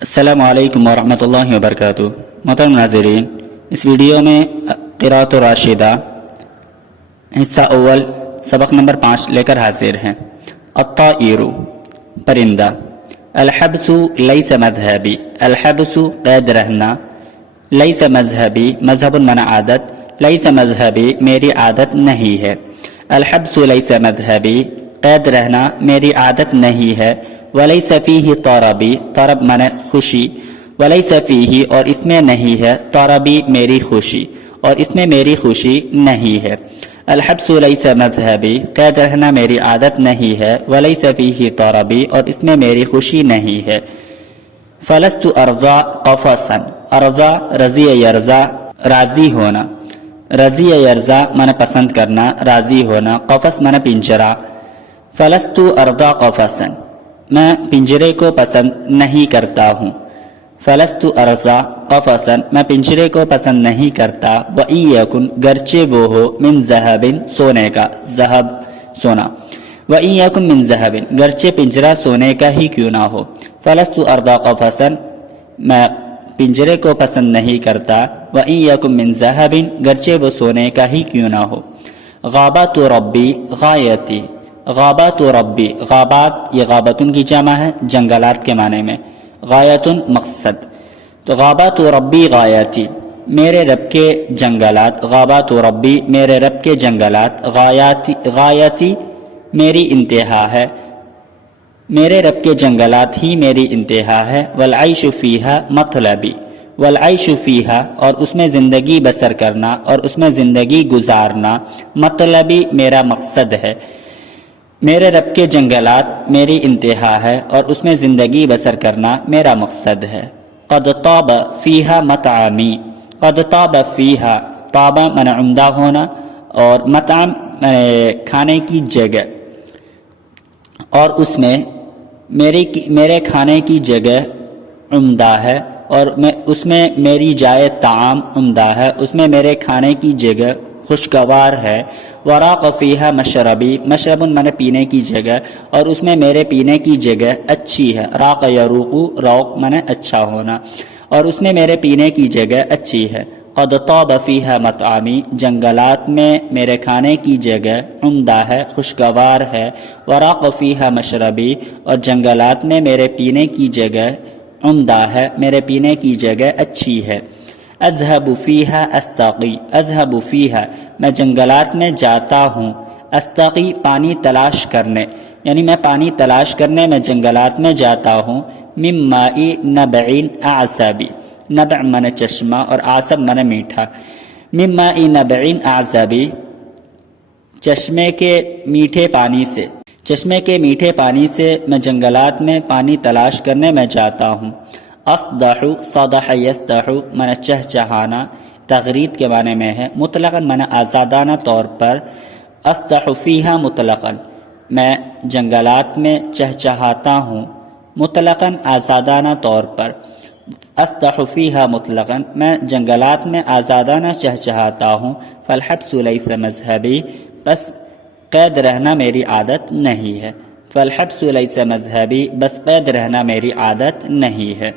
السلام علیکم ورحمۃ اللہ وبرکاتہ۔ محترم ناظرین، اس ویڈیو میں قراءۃ راشدہ حصہ اول سبق نمبر 5 لے کر حاضر ہیں۔ الطائر پرندہ، الحبس لیس مذہبی، الحبس قید رہنا، لیس مذہبی مذہب معنی عادت، لیس مذہبی میری عادت نہیں ہے، الحبس لیس مذہبی قید رہنا میری عادت نہیں ہے، ولیس فیہ طربی طرب معنی خوشی، ولیس فیہ اور اس میں نہیں ہے، طربی میری خوشی اور اس میں میری خوشی نہیں ہے، الحبس لیس مذہبی قید رہنا میری عادت نہیں ہے، ولیس فیہ طربی اور اس میں میری خوشی نہیں ہے۔ فلست ارضا قفصا، ارضا رضی یرضا راضی ہونا، رضی یرضا معنی پسند کرنا، راضی ہونا، قفص معنی پنجرہ، فلست ارضا قفصا میں پنجرے کو پسند نہیں کرتا ہوں، فلست ارضا قفصا میں پنجرے کو پسند نہیں کرتا، وَإِن يَكُنْ گرچہ وہ ہو من ذہب سونے کا، ذہب سونا، وَإِن يَكُنْ من ذہب گرچہ پنجرہ سونے کا ہی کیوں نہ ہو، فلست ارضا قفصا میں پنجرے کو پسند نہیں کرتا، وَإِن يَكُنْ من ذہب گرچہ وہ سونے کا ہی کیوں نہ ہو۔ غابات ربی غایتی، غابات ربی غابات یہ غابتن کی جمع ہے جنگلات کے معنی میں، غایتن مقصد، تو غابات ربی غایتی میرے رب کے جنگلات، غابات ربی میرے رب کے جنگلات، غایتی میری انتہا ہے، میرے رب کے جنگلات ہی میری انتہا ہے، والعیش فیہا مطلبی، والعیش فیہا اور اس میں زندگی بسر کرنا اور اس میں زندگی گزارنا، مطلبی میرا مقصد ہے، میرے رب کے جنگلات میری انتہا ہے اور اس میں زندگی بسر کرنا میرا مقصد ہے۔ قد طاب فیہا مطعمی، قد طاب فیہا طاب من عمدہ ہونا اور مطعم کھانے کی جگہ، اور اس میں میرے کھانے کی جگہ عمدہ ہے اور اس میں میری جائے طعام عمدہ ہے، اس میں میرے کھانے کی جگہ خوشگوار ہے، وراق فیہا مشربی، مشرب من پینے کی جگہ اور اس میں میرے پینے کی جگہ اچھی ہے، راق یروقو روق من اچھا ہونا اور اس میں میرے پینے کی جگہ اچھی ہے۔ قد طاب فیہا مطعمی جنگلات میں میرے کھانے کی جگہ عمدہ ہے، خوشگوار ہے، وراق فیہا مشربی اور جنگلات میں میرے پینے کی جگہ عمدہ ہے، میرے پینے کی جگہ اچھی ہے۔ اذهب فیہا استقی، اذهب فیہا میں جنگلات میں جاتا ہوں، استقی پانی تلاش کرنے، یعنی میں پانی تلاش کرنے میں جنگلات میں جاتا ہوں، من ماء نبع اعصابی، نبع من چشمہ اور عصب من میٹھا، من ماء نبع اعصابی چشمے کے میٹھے پانی سے، چشمے کے میٹھے پانی سے میں جنگلات میں پانی تلاش کرنے میں جاتا ہوں۔ اصدح صدح یصدح من چہچہانا تغرید کے معنی میں ہے، مطلقاً من آزادانہ طور پر، اصدح فیہا مطلقاً میں جنگلات میں چہچہاتا ہوں، مطلقاً آزادانہ طور پر، اصدح فیہا مطلقاً میں جنگلات میں آزادانہ چہچہاتا ہوں، فالحبس لیس مذہبی بس قید رہنا میری عادت نہیں ہے، فالحبس لیس مذہبی بس قید رہنا میری عادت نہیں ہے۔